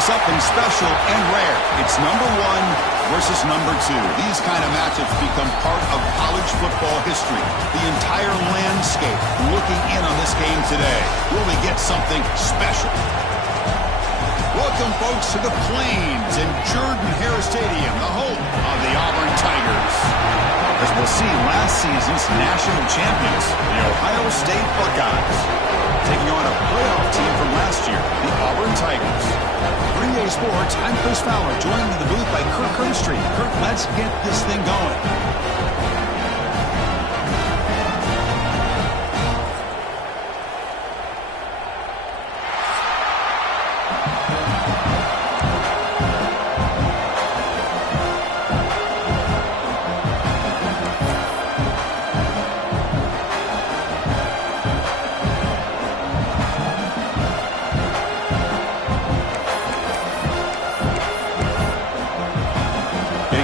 something special and rare. It's number 1 versus number 2. These kind of matchups become part of college football history. The entire landscape looking in on this game today. Will we get something special? Welcome, folks, to the Plains in Jordan-Hare Stadium, the home of the Auburn Tigers. As we'll see, last season's national champions, the Ohio State Buckeyes, taking on a playoff team from last year, the Auburn Tigers. 3A Sports, I'm Chris Fowler, joined in the booth by Kirk Hearnstreet. Kirk, let's get this thing going.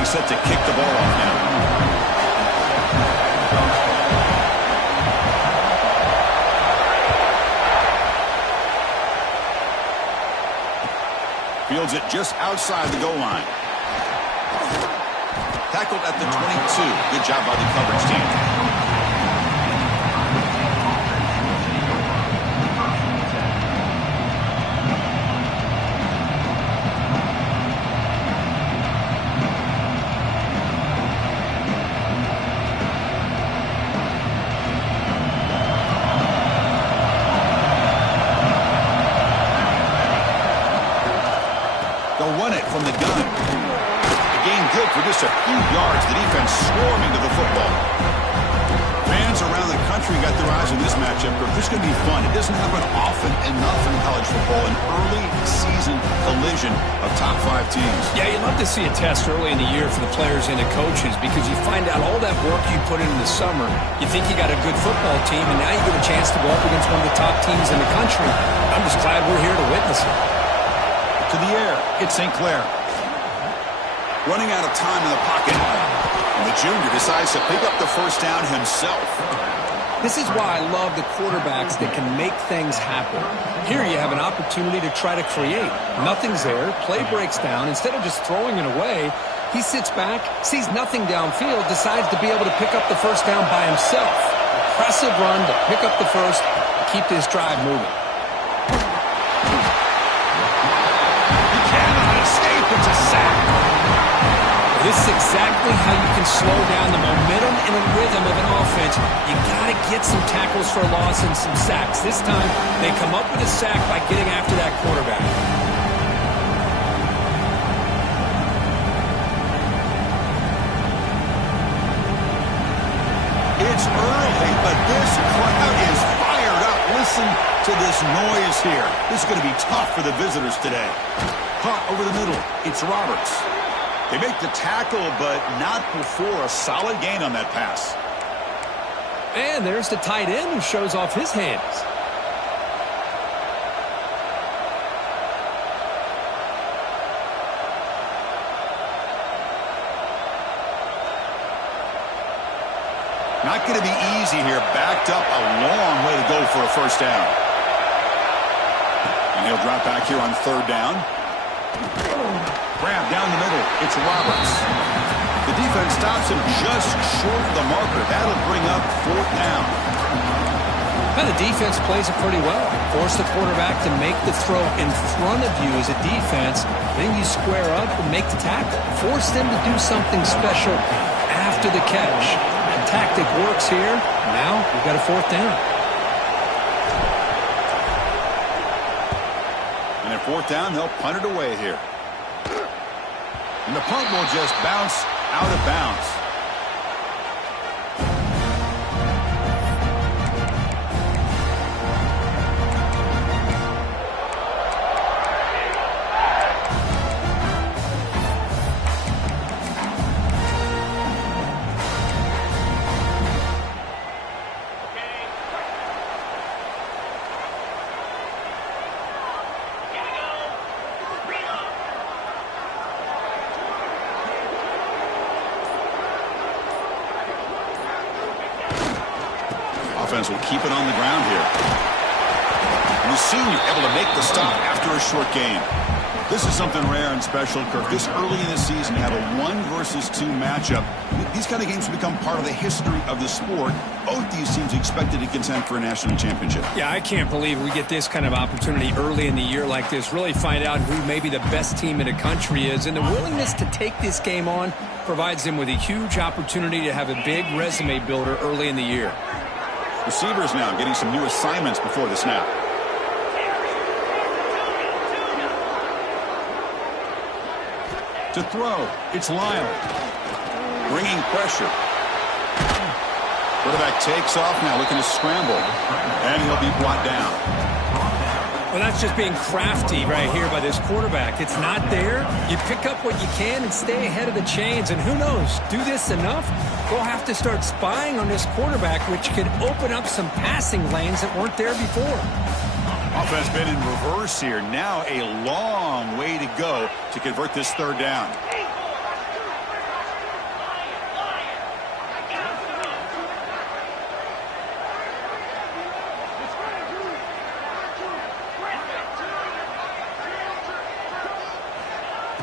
Set to kick the ball off now. Fields it just outside the goal line. Tackled at the 22. Good job by the coverage team. Run it from the gun. The gain good for just a few yards. The defense swarming to the football. Fans around the country got their eyes on this matchup. This is going to be fun. It doesn't happen often enough in college football. An early season collision of top 5 teams. Yeah, you love to see a test early in the year for the players and the coaches because you find out all that work you put in the summer. You think you got a good football team, and now you get a chance to go up against one of the top teams in the country. I'm just glad we're here to witness it. To the air, it's St. Clair. Running out of time in the pocket. And the junior decides to pick up the first down himself. This is why I love the quarterbacks that can make things happen. Here you have an opportunity to try to create. Nothing's there. Play breaks down. Instead of just throwing it away, he sits back, sees nothing downfield, decides to be able to pick up the first down by himself. Impressive run to pick up the first and keep this drive moving. It's a sack. This is exactly how you can slow down the momentum and the rhythm of an offense. You got to get some tackles for a loss and some sacks. This time, they come up with a sack by getting after that quarterback. It's early, but this crowd is fired up. Listen to this noise here. This is going to be tough for the visitors today. Punt over the middle. It's Roberts. They make the tackle, but not before a solid gain on that pass. And there's the tight end who shows off his hands. Not going to be easy here. Backed up a long way to go for a first down. And he'll drop back here on 3rd down. Grab down the middle. It's Roberts. The defense stops him just short of the marker. That'll bring up 4th down. And the defense plays it pretty well. Force the quarterback to make the throw in front of you as a defense. Then you square up and make the tackle. Force them to do something special after the catch. The tactic works here. Now we've got a 4th down. And at 4th down, they'll punt it away here. And the punt will just bounce out of bounds. Offense will keep it on the ground here. And the senior able to make the stop after a short gain. This is something rare and special, Kirk. This early in the season, have a 1 versus 2 matchup. These kind of games become part of the history of the sport. Both these teams expected to contend for a national championship. Yeah, I can't believe we get this kind of opportunity early in the year like this. Really find out who maybe the best team in the country is. And the willingness to take this game on provides them with a huge opportunity to have a big resume builder early in the year. Receivers now getting some new assignments before the snap. To throw, it's Lyle. Bringing pressure. Quarterback takes off now, looking to scramble. And he'll be brought down. Well, that's just being crafty right here by this quarterback. It's not there. You pick up what you can and stay ahead of the chains. And who knows, do this enough, we'll have to start spying on this quarterback, which could open up some passing lanes that weren't there before. Offense been in reverse here. Now a long way to go to convert this 3rd down.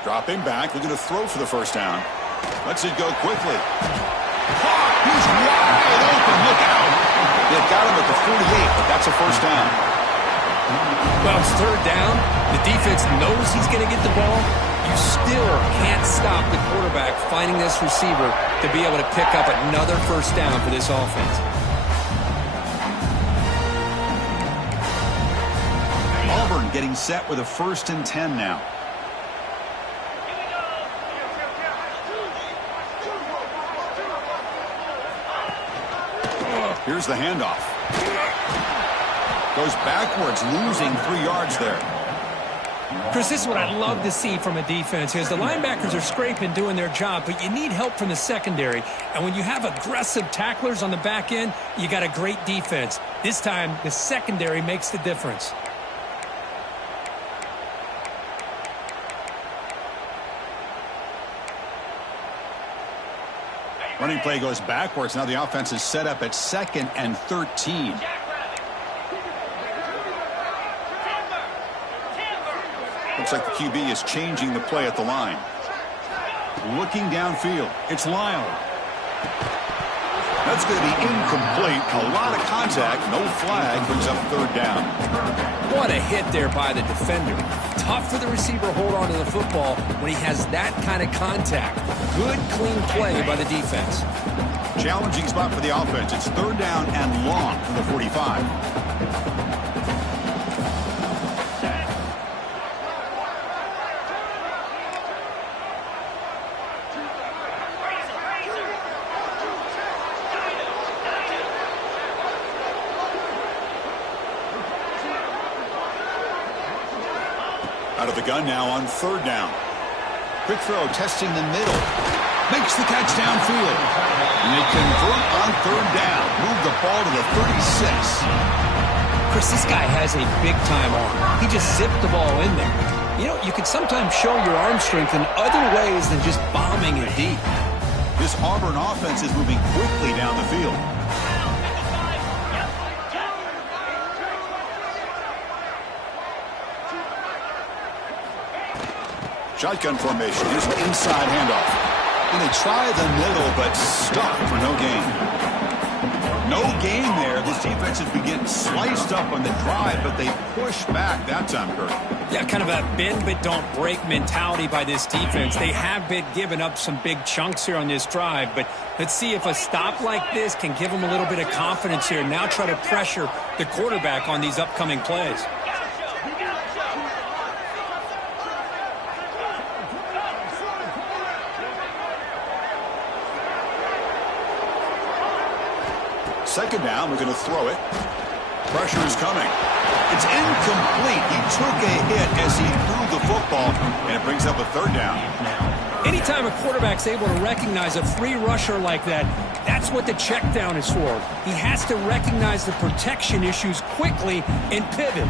Dropping back, looking to throw for the 1st down. Lets it go quickly. He's wide open. Look out. They've got him at the 48, but that's a 1st down. Well, it's 3rd down. The defense knows he's going to get the ball. You still can't stop the quarterback finding this receiver to be able to pick up another 1st down for this offense. Auburn getting set with a 1st-and-10 now. Here's the handoff. Goes backwards, losing 3 yards there. Chris, this is what I'd love to see from a defense is the linebackers are scraping, doing their job, but you need help from the secondary. And when you have aggressive tacklers on the back end, you got a great defense. This time, the secondary makes the difference. Running play goes backwards. Now the offense is set up at 2nd and 13. Looks like the QB is changing the play at the line. Looking downfield. It's Lyle. That's going to be incomplete. A lot of contact. No flag. Brings up 3rd down. What a hit there by the defender. Tough for the receiver to hold on to the football when he has that kind of contact. Good, clean play by the defense. Challenging spot for the offense. It's 3rd down and long from the 45. Out of the gun now on 3rd down. Quick throw, testing the middle. Makes the catch downfield. And they convert on 3rd down. Move the ball to the 36. Chris, this guy has a big-time arm. He just zipped the ball in there. You know, you can sometimes show your arm strength in other ways than just bombing it deep. This Auburn offense is moving quickly down the field. Shotgun formation. Here's an inside handoff. And they try the middle, but stuck for no gain. No gain there. This defense has been getting sliced up on the drive, but they push back that time, Kirk. Yeah, kind of a bend but don't break mentality by this defense. They have been giving up some big chunks here on this drive, but let's see if a stop like this can give them a little bit of confidence here. Now try to pressure the quarterback on these upcoming plays. Second down, we're going to throw it. Pressure is coming. It's incomplete. He took a hit as he threw the football, and it brings up a 3rd down. Anytime a quarterback's able to recognize a free rusher like that, that's what the check down is for. He has to recognize the protection issues quickly and pivot.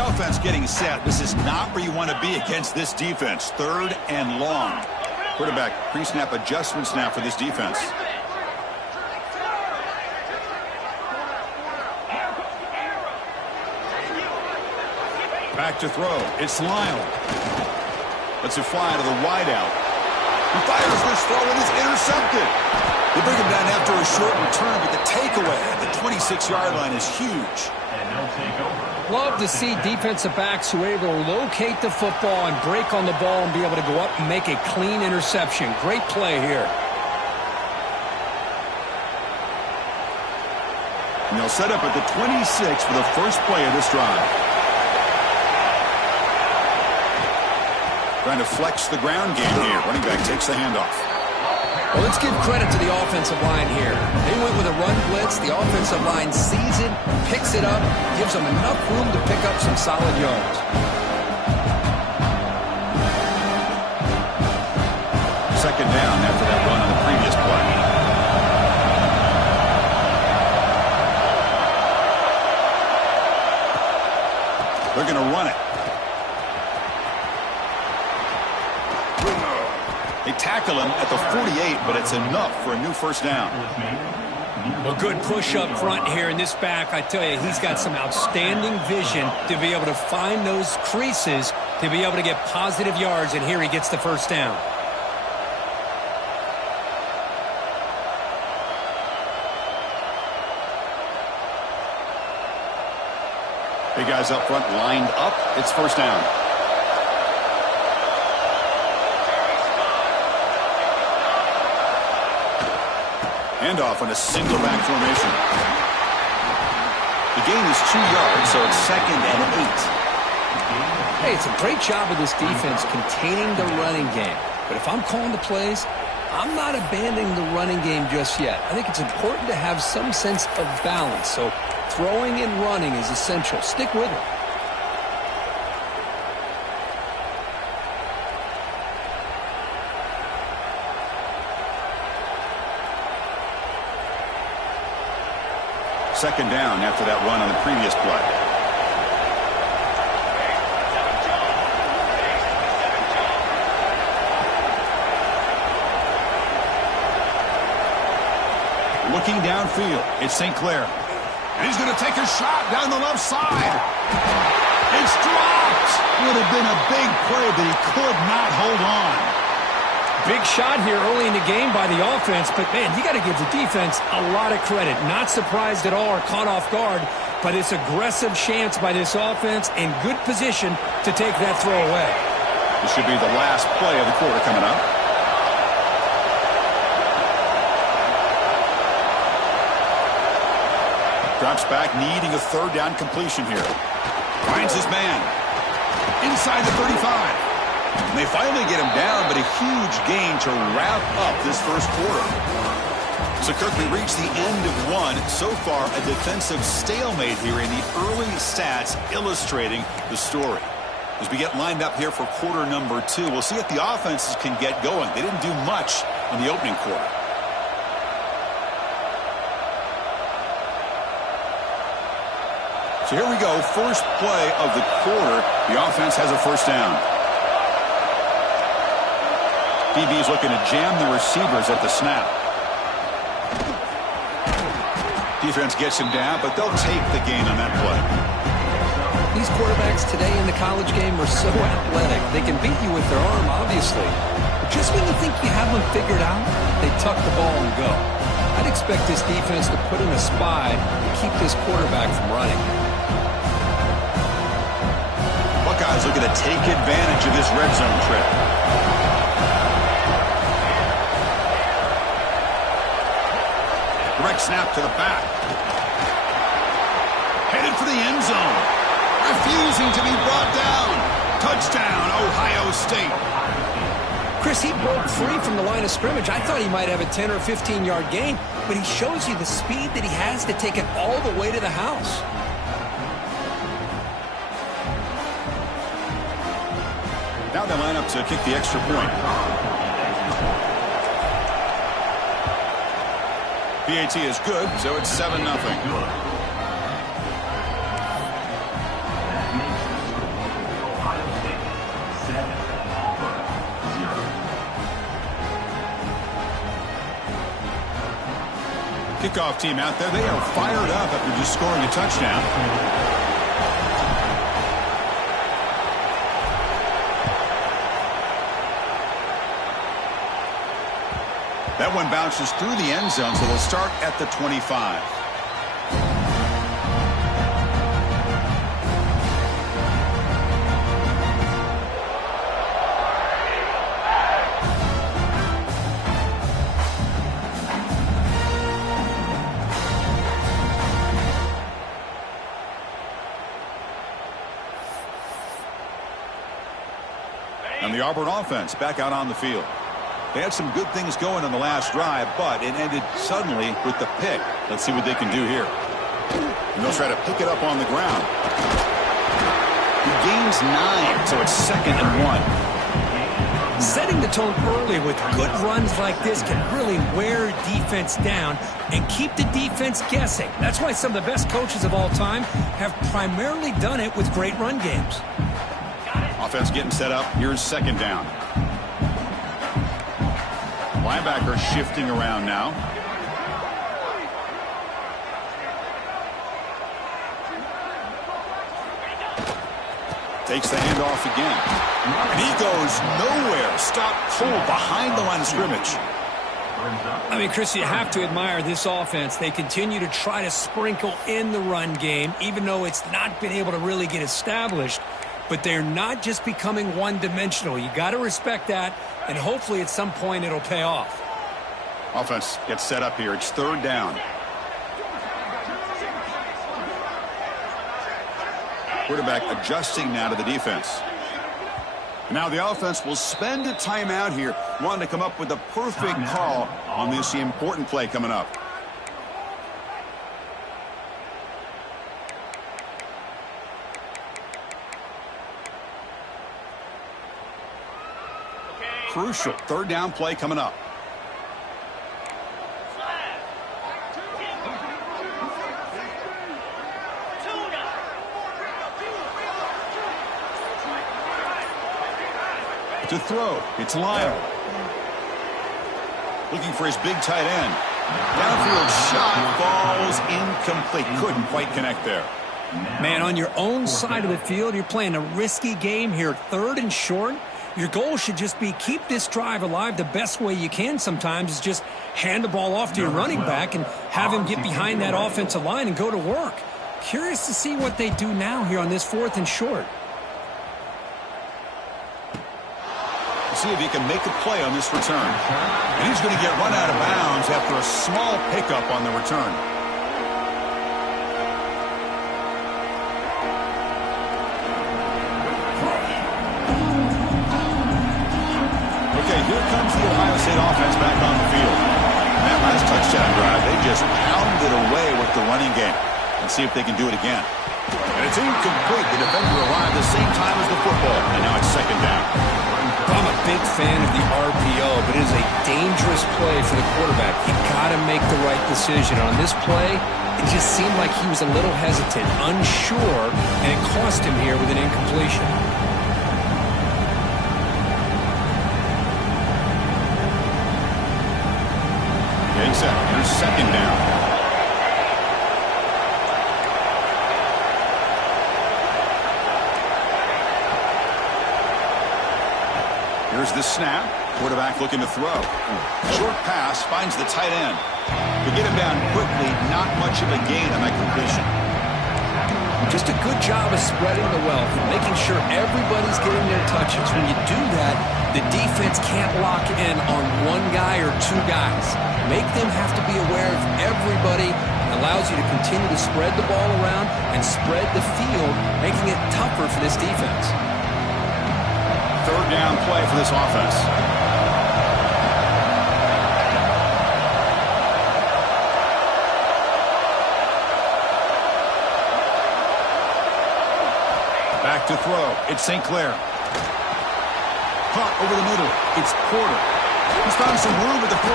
Offense getting set. This is not where you want to be against this defense. 3rd and long. Quarterback pre-snap adjustments now for this defense. Back to throw. It's Lyle. Lets it fly to the wideout. He fires this throw and is intercepted. They bring him down after a short return, but the takeaway at the 26-yard line is huge. Love to see defensive backs who are able to locate the football and break on the ball and be able to go up and make a clean interception. Great play here. And they'll set up at the 26 for the first play of this drive. Trying to flex the ground game here. Running back takes the handoff. Well, let's give credit to the offensive line here. They went with a run blitz. The offensive line sees it, picks it up, gives them enough room to pick up some solid yards. Second down after that run on the previous play. They're going to run it. They tackle him at the 48, but it's enough for a new first down. A good push up front here in this back. I tell you, he's got some outstanding vision to be able to find those creases, to be able to get positive yards, and here he gets the first down. Big guys up front lined up. It's first down. Handoff on a single back formation. The gain is 2 yards, so it's 2nd and 8. Hey, it's a great job of this defense containing the running game. But if I'm calling the plays, I'm not abandoning the running game just yet. I think it's important to have some sense of balance. So throwing and running is essential. Stick with it. Second down after that run on the previous play. Looking downfield, it's St. Clair. And he's going to take a shot down the left side. It's dropped. Would have been a big play, but he could not hold on. Big shot here early in the game by the offense, but, man, you got to give the defense a lot of credit. Not surprised at all or caught off guard, but it's aggressive chance by this offense in good position to take that throw away. This should be the last play of the quarter coming up. Drops back, needing a third down completion here. Finds his man. Inside the 35. And they finally get him down, but a huge gain to wrap up this first quarter. So, Kirk, we reached the end of one. So far, a defensive stalemate here in the early stats illustrating the story. As we get lined up here for quarter number 2, we'll see if the offenses can get going. They didn't do much in the opening quarter. So here we go, first play of the quarter. The offense has a first down. DB is looking to jam the receivers at the snap. Defense gets him down, but they'll take the gain on that play. These quarterbacks today in the college game are so athletic. They can beat you with their arm, obviously. But just when you think you have them figured out, they tuck the ball and go. I'd expect this defense to put in a spy to keep this quarterback from running. Buckeyes looking to take advantage of this red zone trip. Direct snap to the back. Headed for the end zone. Refusing to be brought down. Touchdown, Ohio State. Chris, he broke free from the line of scrimmage. I thought he might have a 10 or 15-yard gain, but he shows you the speed that he has to take it all the way to the house. Now they line up to kick the extra point. PAT is good, so it's 7-0. Kickoff team out there, they are fired up after just scoring a touchdown. That one bounces through the end zone, so they'll start at the 25. And the Auburn offense back out on the field. They had some good things going on the last drive, but it ended suddenly with the pick. Let's see what they can do here. And they'll try to pick it up on the ground. He gains 9, so it's 2nd and 1. Setting the tone early with good runs like this can really wear defense down and keep the defense guessing. That's why some of the best coaches of all time have primarily done it with great run games. Offense getting set up. Here's 2nd down. Linebacker shifting around now. Takes the handoff again. And he goes nowhere. Stop cold behind the line of scrimmage. I mean, Chris, you have to admire this offense. They continue to try to sprinkle in the run game, even though it's not been able to really get established. But they're not just becoming one-dimensional. You got to respect that, and hopefully at some point it'll pay off. Offense gets set up here. It's 3rd down. Quarterback adjusting now to the defense. Now the offense will spend a timeout here, wanting to come up with the perfect call on this important play coming up. Crucial 3rd down play coming up. To throw, it's Lyle. Looking for his big tight end. Downfield shot falls incomplete. Couldn't quite connect there. Man, on your own side of the field, you're playing a risky game here. 3rd and short. Your goal should just be keep this drive alive. The best way you can sometimes is just hand the ball off to your running back and have him get behind that offensive line and go to work. Curious to see what they do now here on this 4th and short. See if he can make a play on this return. And he's going to get run out of bounds after a small pickup on the return. Okay, here comes the Ohio State offense back on the field. That last touchdown drive, they just pounded away with the running game. Let's see if they can do it again. And it's incomplete. The defender arrived the same time as the football, and now it's 2nd down. I'm a big fan of the RPO, but it is a dangerous play for the quarterback. You got to make the right decision. On this play, it just seemed like he was a little hesitant, unsure, and it cost him here with an incompletion. Getting set. Here's 2nd down. Here's the snap. Quarterback looking to throw. Short pass finds the tight end. To get him down quickly, not much of a gain on that completion. Just a good job of spreading the wealth and making sure everybody's getting their touches. When you do that, the defense can't lock in on one guy or 2 guys. Make them have to be aware of everybody. It allows you to continue to spread the ball around and spread the field, making it tougher for this defense. 3rd down play for this offense. Back to throw. It's St. Clair. Caught over the middle. It's Porter. He's found some room at the 45.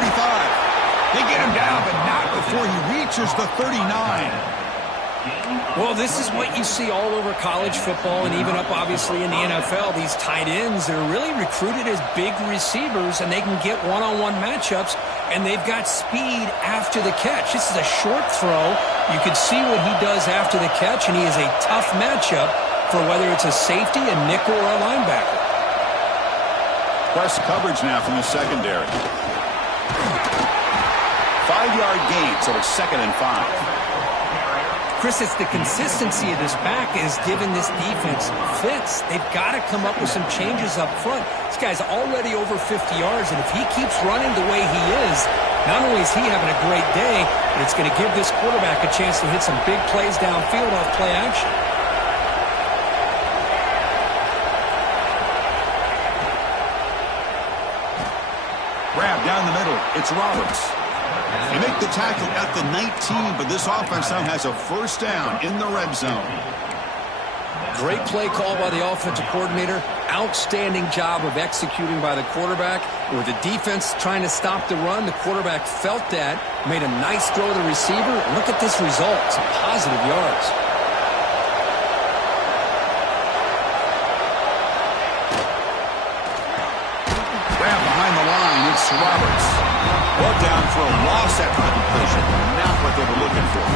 They get him down, but not before he reaches the 39. Well, this is what you see all over college football and even up, obviously, in the NFL. These tight ends, they're really recruited as big receivers, and they can get one-on-one matchups, and they've got speed after the catch. This is a short throw. You can see what he does after the catch, and he is a tough matchup for whether it's a safety, a nickel, or a linebacker. Press coverage now from the secondary. 5-yard gain, so it's 2nd and 5. Chris, it's the consistency of this back is giving this defense fits. They've got to come up with some changes up front. This guy's already over 50 yards, and if he keeps running the way he is, not only is he having a great day, but it's going to give this quarterback a chance to hit some big plays downfield off play action. Grab down the middle. It's Roberts. They make the tackle at the 19, but this offense now has a 1st down in the red zone. Great play call by the offensive coordinator. Outstanding job of executing by the quarterback. With the defense trying to stop the run, the quarterback felt that, made a nice throw to the receiver. Look at this result. Some positive yards. Grab behind the line. It's Roberts. Well down for a loss after the completion. Not what they were looking for.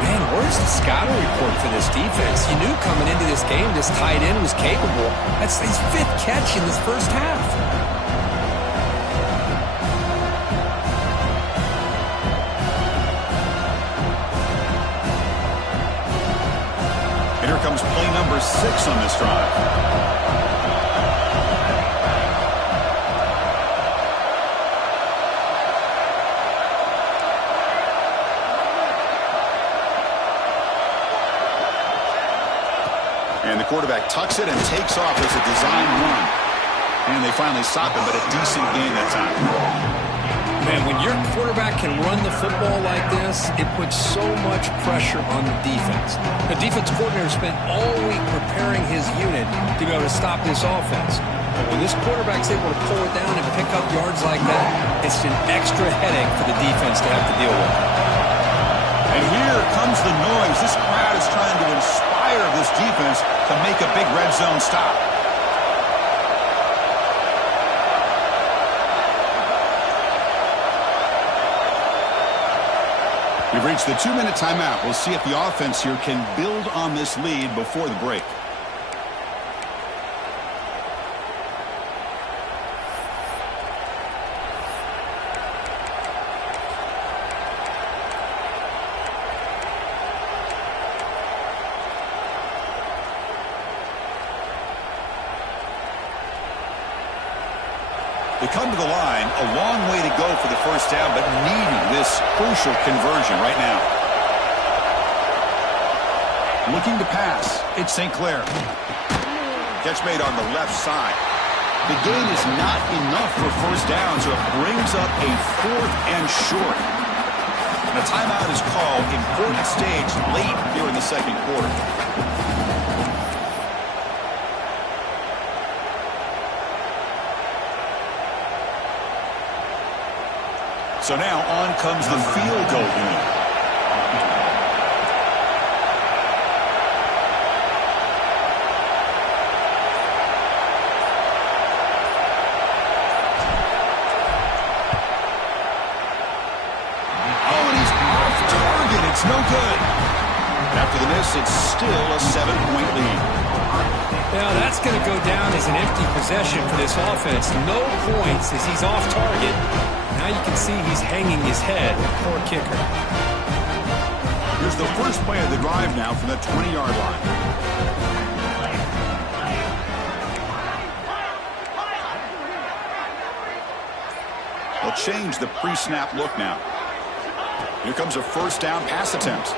Man, where's the scouting report for this defense? You knew coming into this game this tight end was capable. That's his 5th catch in this first half. And here comes play number 6 on this drive. And the quarterback tucks it and takes off as a design run. And they finally stop him, but a decent gain that time. Man, when your quarterback can run the football like this, it puts so much pressure on the defense. The defense coordinator spent all week preparing his unit to be able to stop this offense. But when this quarterback's able to pull it down and pick up yards like that, it's an extra headache for the defense to have to deal with. And here comes the noise. This crowd is trying to inspire this defense to make a big red zone stop. We've reached the 2-minute timeout. We'll see if the offense here can build on this lead before the break. They come to the line, a long way to go for the 1st down, but needing this crucial conversion right now. Looking to pass, it's St. Clair. Catch made on the left side. The gain is not enough for 1st down, so it brings up a 4th and short. And a timeout is called, important stage late here in the 2nd quarter. So now on comes the field goal unit. Oh, and he's off target. It's no good. After the miss, it's still a 7-point lead. Now that's going to go down as an empty possession for this offense. No points as he's off target. Now you can see he's hanging his head. Poor kicker. Here's the first play of the drive now from the 20-yard line. They'll change the pre-snap look now. Here comes a 1st down pass attempt.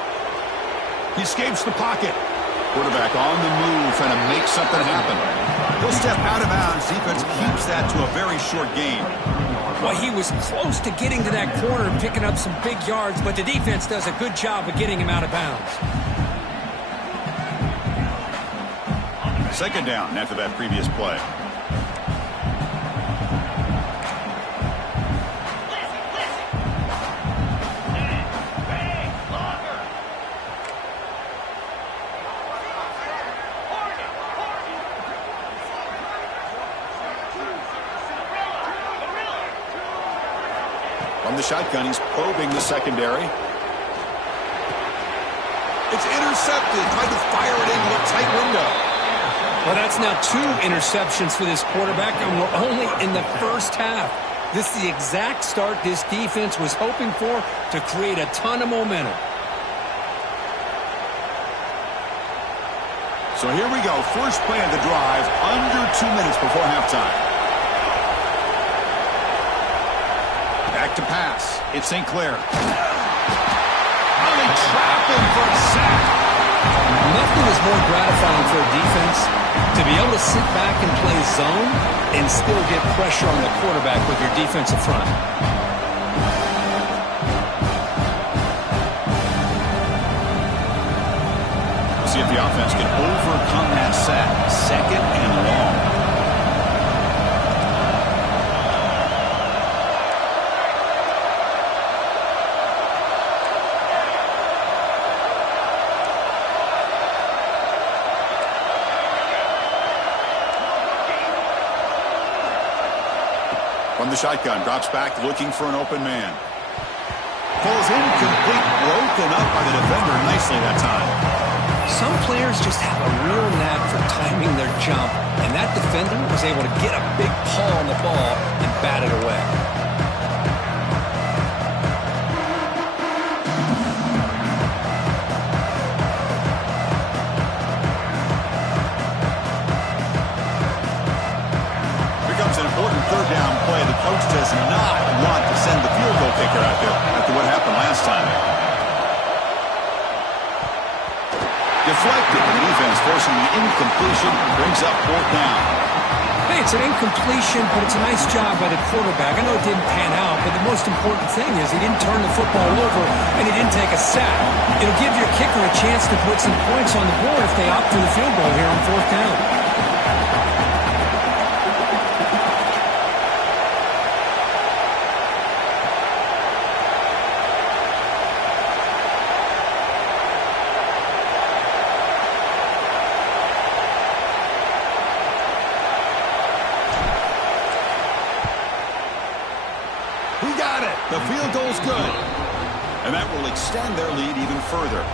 He escapes the pocket. Quarterback on the move, trying to make something happen. He'll step out of bounds. Defense keeps that to a very short gain. Well, he was close to getting to that corner and picking up some big yards, but the defense does a good job of getting him out of bounds. 2nd down after that previous play. From the shotgun, he's probing the secondary. It's intercepted. Tried to fire it into a tight window. Well, that's now 2 interceptions for this quarterback, and we're only in the first half. This is the exact start this defense was hoping for to create a ton of momentum. So here we go. First play of the drive, under 2 minutes before halftime. Back to pass. It's St. Clair. Oh, they trap him for a sack. Nothing is more gratifying for a defense to be able to sit back and play zone and still get pressure on the quarterback with your defensive front. See if the offense can overcome that sack. 2nd and long. From the shotgun, drops back, looking for an open man. Falls incomplete, broken up by the defender nicely that time. Some players just have a real knack for timing their jump, and that defender was able to get a big paw on the ball and bat it away. Here comes an important 3rd down play. The coach does not want to send the field goal kicker out there after what happened last time. Deflected. The defense forcing the incompletion, brings up 4th down. Hey, it's an incompletion, but it's a nice job by the quarterback. I know it didn't pan out, but the most important thing is he didn't turn the football over and he didn't take a sack. It'll give your kicker a chance to put some points on the board if they opt for the field goal here on 4th down. The field goal's good. And that will extend their lead even further.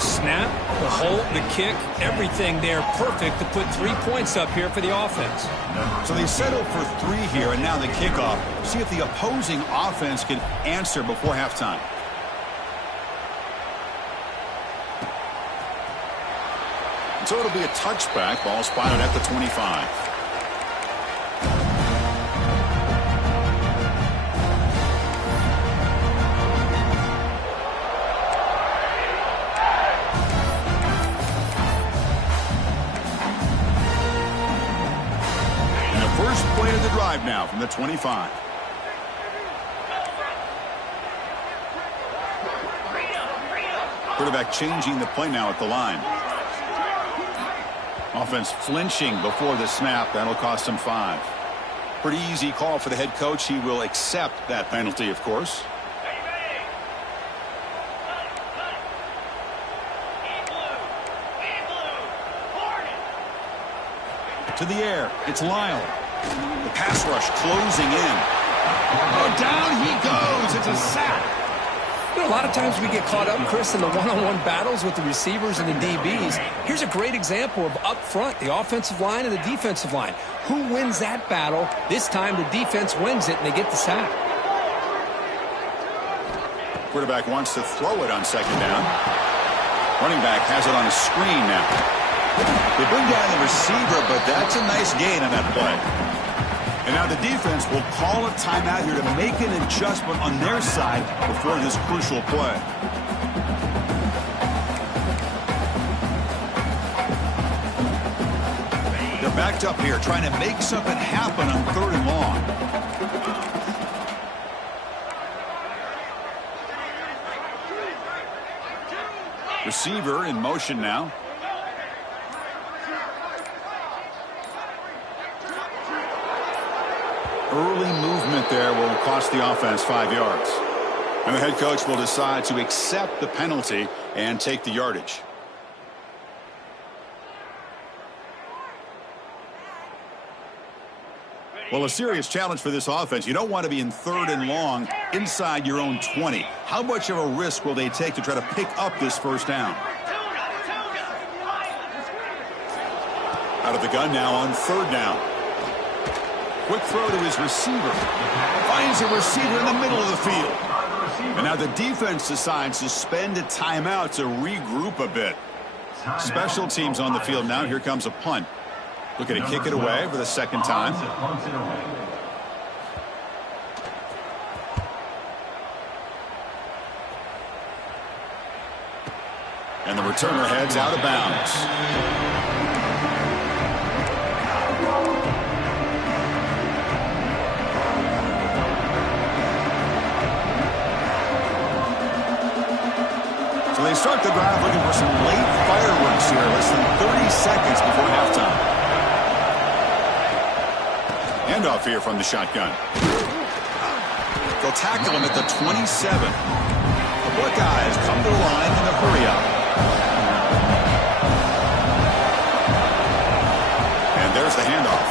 Snap, the hold, the kick, everything there perfect to put 3 points up here for the offense. So they settled for 3 here, and now the kickoff. See if the opposing offense can answer before halftime. So it'll be a touchback. Ball spotted at the 25. First play of the drive now from the 25. Quarterback changing the play now at the line. Offense flinching before the snap. That'll cost him 5. Pretty easy call for the head coach. He will accept that penalty, of course. To the air. It's Lyle. The pass rush closing in. Oh, down he goes. It's a sack. You know, a lot of times we get caught up, Chris, in the one-on-one battles with the receivers and the DBs. Here's a great example of up front, the offensive line and the defensive line. Who wins that battle? This time the defense wins it, and they get the sack. Quarterback wants to throw it on 2nd down. Running back has it on a screen now. They bring down the receiver, but that's a nice gain on that play. And now the defense will call a timeout here to make an adjustment on their side before this crucial play. They're backed up here trying to make something happen on 3rd and long. Receiver in motion now. Early movement there will cost the offense 5 yards. And the head coach will decide to accept the penalty and take the yardage. Well, a serious challenge for this offense. You don't want to be in 3rd and long inside your own 20. How much of a risk will they take to try to pick up this first down? Out of the gun now on 3rd down. Quick throw to his receiver. Finds a receiver in the middle of the field. And now the defense decides to spend a timeout to regroup a bit. Special teams on the field now. Here comes a punt. Looking to kick it away for the 2nd time. And the returner heads out of bounds. So they start the drive looking for some late fireworks here. Less than 30 seconds before halftime. Handoff here from the shotgun. They'll tackle him at the 27. The Buckeyes come to the line in a hurry-up. And there's the handoff.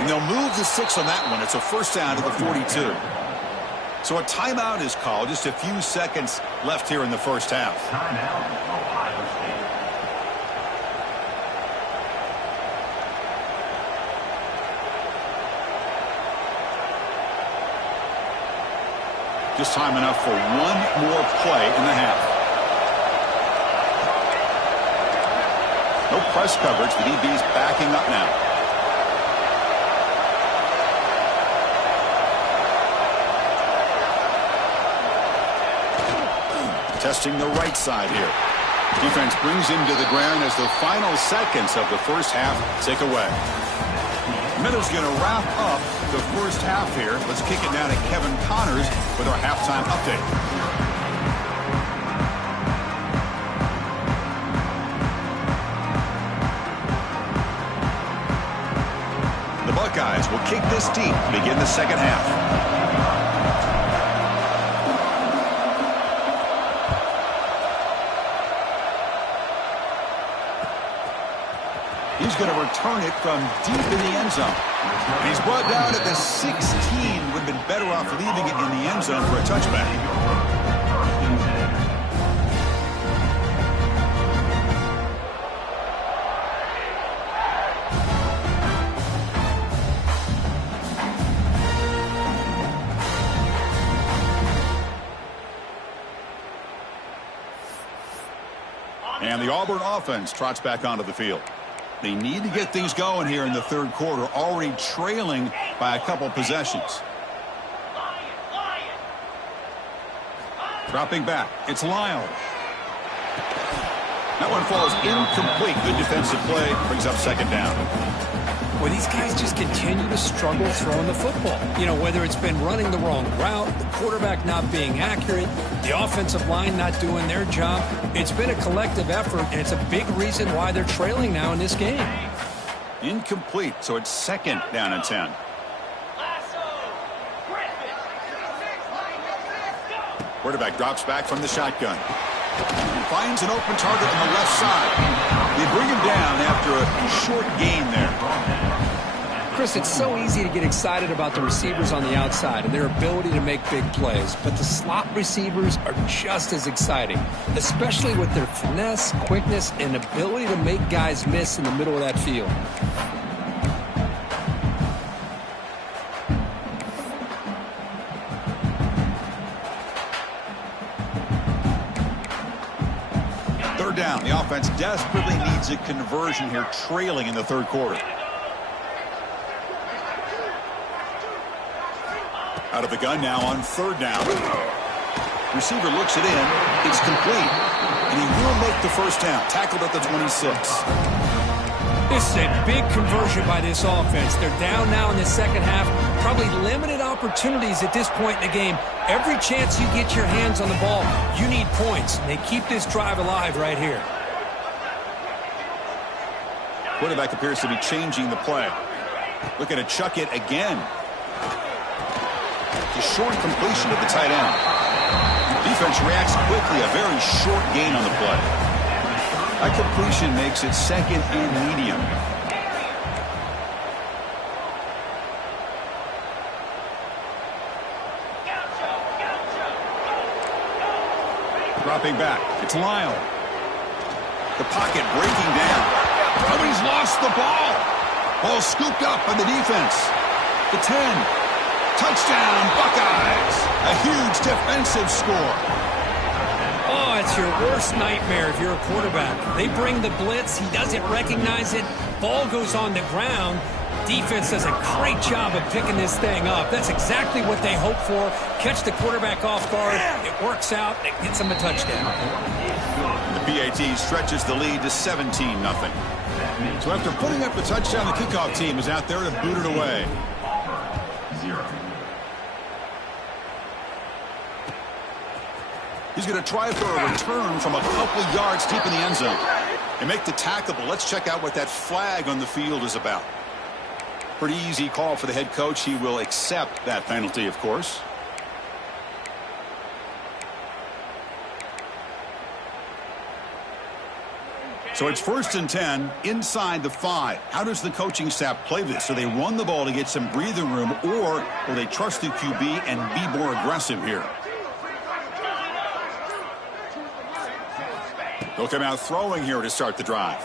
And they'll move the 6 on that one. It's a first down to the 42. So a timeout is called. Just a few seconds left here in the first half. Just time enough for one more play in the half. No press coverage. The DB's backing up now. Testing the right side here. Defense brings him to the ground as the final seconds of the first half tick away. Minute's going to wrap up the first half here. Let's kick it down to Kevin Connors with our halftime update. The Buckeyes will kick this deep to begin the second half. He's going to return it from deep in the end zone. And he's brought down at the 16. Would have been better off leaving it in the end zone for a touchback. And the Auburn offense trots back onto the field. They need to get things going here in the 3rd quarter, already trailing by a couple possessions. Dropping back, it's Lyle. That one falls incomplete. Good defensive play, brings up 2nd down. Well, these guys just continue to struggle throwing the football. You know, whether it's been running the wrong route, the quarterback not being accurate, the offensive line not doing their job. It's been a collective effort, and it's a big reason why they're trailing now in this game. Incomplete, so it's 2nd down and 10. Quarterback drops back from the shotgun. Finds an open target on the left side. They bring him down after a short gain there. Chris, it's so easy to get excited about the receivers on the outside and their ability to make big plays, but the slot receivers are just as exciting, especially with their finesse, quickness, and ability to make guys miss in the middle of that field. Down. The offense desperately needs a conversion here, trailing in the 3rd quarter. Out of the gun now on 3rd down. Receiver looks it in. It's complete. And he will make the first down. Tackled at the 26. This is a big conversion by this offense. They're down now in the second half. Probably limited opportunities at this point in the game. Every chance you get your hands on the ball, you need points. And they keep this drive alive right here. Quarterback appears to be changing the play. Looking to chuck it again. A short completion to the tight end. Defense reacts quickly. A very short gain on the play. That completion makes it 2nd and medium. dropping back. It's Lyle. The pocket breaking down. Oh, he's lost the ball. Ball scooped up by the defense. The 10. Touchdown, Buckeyes. A huge defensive score. Oh, it's your worst nightmare if you're a quarterback. They bring the blitz. He doesn't recognize it. Ball goes on the ground. Defense does a great job of picking this thing up. That's exactly what they hope for. Catch the quarterback off guard. It works out. It gets him a touchdown. The PAT stretches the lead to 17-0. So after putting up the touchdown, the kickoff team is out there to boot it away. He's going to try for a return from a couple yards deep in the end zone. And make the tackle, but let's check out what that flag on the field is about. Pretty easy call for the head coach. He will accept that penalty, of course. So it's 1st and 10 inside the 5. How does the coaching staff play this? Do they run the ball to get some breathing room, or will they trust the QB and be more aggressive here? They'll come out throwing here to start the drive.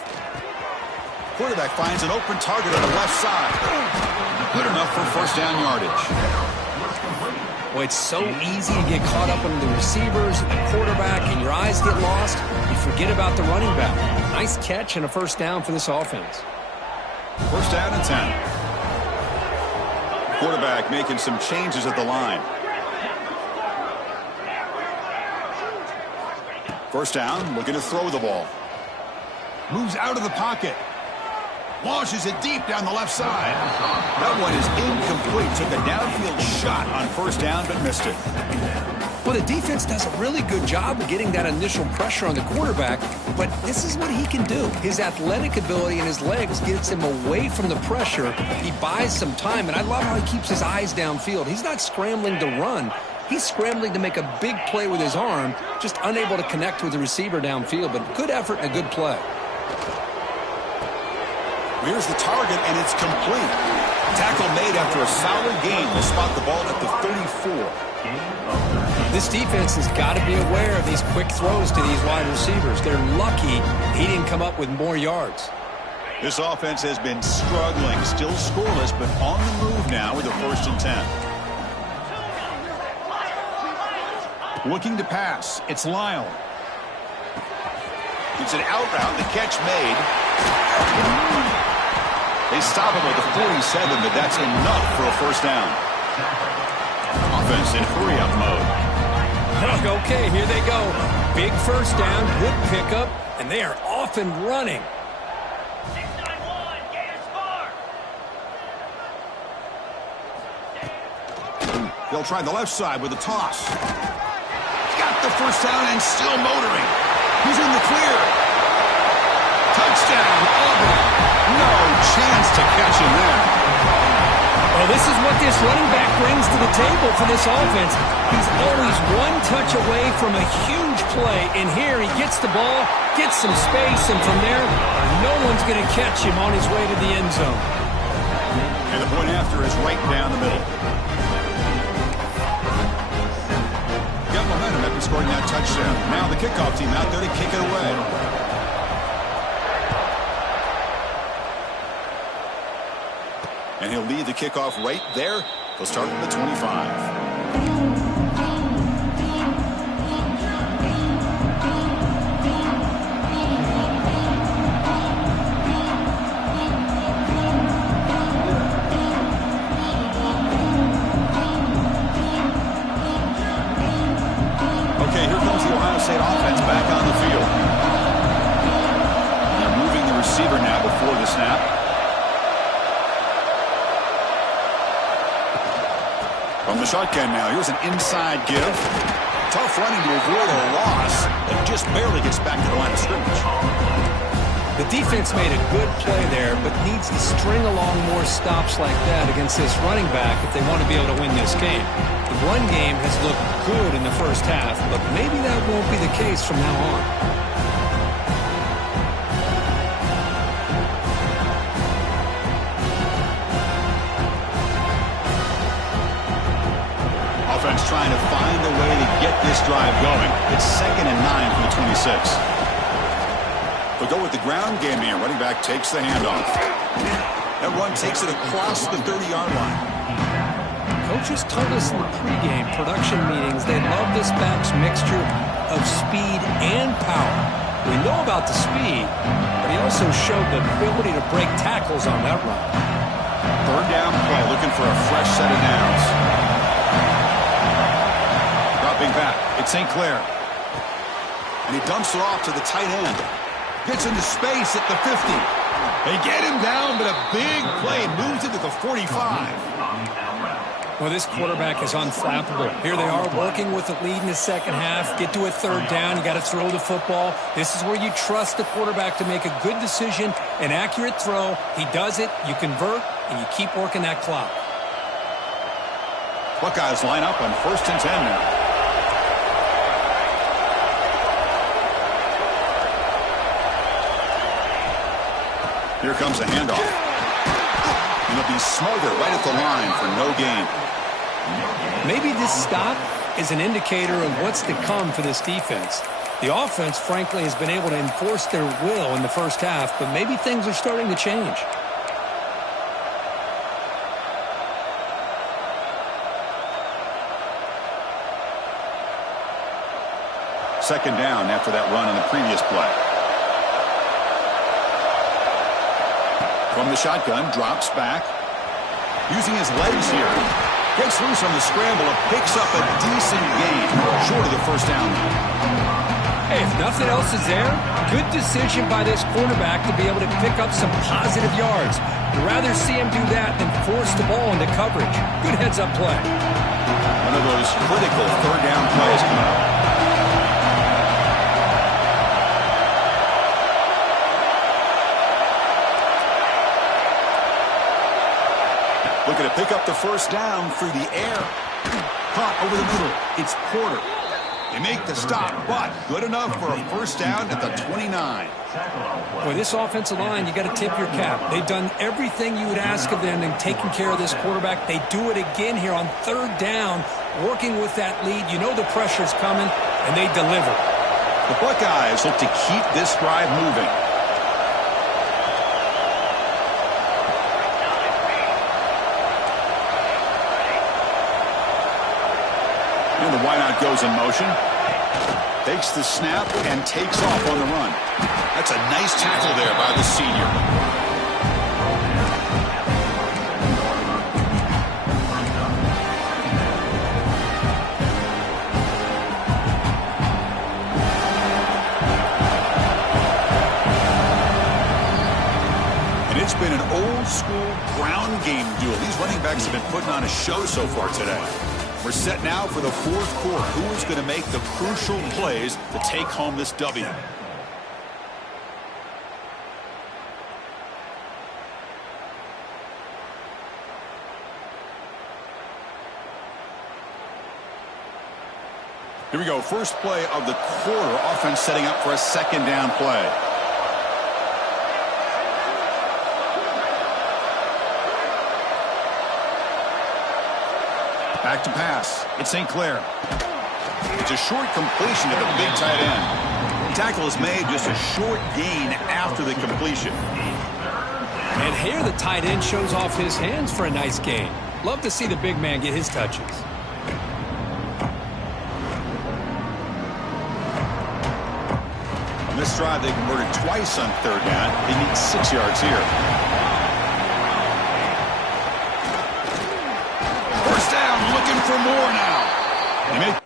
Quarterback finds an open target on the left side. Good enough for first down yardage. Well, it's so easy to get caught up on the receivers and the quarterback, and your eyes get lost. You forget about the running back. Nice catch and a first down for this offense. First down and 10. Quarterback making some changes at the line. First down, looking to throw the ball. Moves out of the pocket. Launches it deep down the left side. That one is incomplete. Took a downfield shot on first down, but missed it. Well, the defense does a really good job of getting that initial pressure on the quarterback, but this is what he can do. His athletic ability and his legs gets him away from the pressure. He buys some time, and I love how he keeps his eyes downfield. He's not scrambling to run. He's scrambling to make a big play with his arm, just unable to connect with the receiver downfield, but good effort and a good play. Here's the target, and it's complete. Tackle made after a solid gain. Will spot the ball at the 34. This defense has got to be aware of these quick throws to these wide receivers. They're lucky he didn't come up with more yards. This offense has been struggling, still scoreless, but on the move now with a 1st and 10. Looking to pass. It's Lyle. It's an out route. The catch made. They stop him at the 47, but that's enough for a first down. Offense in hurry-up mode. Okay, here they go. Big first down, good pickup, and they are off and running. 691, Gators score. They'll try the left side with a toss. Got the first down and still motoring. He's in the clear. Touchdown, Auburn. No chance to catch him there. Well, this is what this running back brings to the table for this offense. He's always one touch away from a huge play, and here he gets the ball, gets some space, and from there, no one's going to catch him on his way to the end zone. And the point after is right down the middle. Got momentum after scoring that touchdown. Now the kickoff team out there to kick it away. And he'll lead the kickoff right there. He'll start from the 25. Okay, here comes the Ohio State offense back on the field. They're moving the receiver now before the snap. From the shotgun now, here's an inside give. Tough running to avoid a loss, but just barely gets back to the line of scrimmage. The defense made a good play there, but needs to string along more stops like that against this running back if they want to be able to win this game. The run game has looked good in the first half, but maybe that won't be the case from now on. Offense trying to find a way to get this drive going. It's 2nd and 9 from the 26. They'll go with the ground game here. Running back takes the handoff. That run takes it across the 30-yard line. Coaches told us in the pregame production meetings they love this back's mixture of speed and power. We know about the speed, but he also showed the ability to break tackles on that run. 3rd down play, looking for a fresh set of downs. Dropping back, it's St. Clair. And he dumps it off to the tight end. Gets into space at the 50. They get him down, but a big play moves it to the 45. Well, this quarterback is unflappable. Here they are working with the lead in the second half. Get to a 3rd down. You got to throw the football. This is where you trust the quarterback to make a good decision, an accurate throw. He does it, you convert, and you keep working that clock. Buckeyes line up on 1st and 10 now. Here comes a handoff. And it'll be smothered right at the line for no gain. Maybe this stop is an indicator of what's to come for this defense. The offense, frankly, has been able to enforce their will in the first half, but maybe things are starting to change. Second down after that run in the previous play. From the shotgun, drops back. Using his legs here. Gets loose on the scramble and picks up a decent gain. Short of the 1st down. Hey, if nothing else is there, good decision by this quarterback to be able to pick up some positive yards. You'd rather see him do that than force the ball into coverage. Good heads-up play. One of those critical 3rd down plays coming up. Looking to pick up the 1st down through the air. Caught over the middle. It's Porter. They make the stop, but good enough for a 1st down at the 29. Boy, this offensive line, you got to tip your cap. They've done everything you would ask of them in taking care of this quarterback. They do it again here on 3rd down, working with that lead. You know the pressure's coming, and they deliver. The Buckeyes look to keep this drive moving. And the wideout goes in motion. Takes the snap and takes off on the run. That's a nice tackle there by the senior. And it's been an old school ground game duel. These running backs have been putting on a show so far today. We're set now for the 4th quarter. Who is going to make the crucial plays to take home this W? Here we go. First play of the quarter. Offense setting up for a 2nd down play. Back to pass. It's St. Clair. It's a short completion to the big tight end. The tackle is made, just a short gain after the completion. And here the tight end shows off his hands for a nice gain. Love to see the big man get his touches. On this drive, they converted twice on 3rd down. They need 6 yards here. First down, looking for more now. They make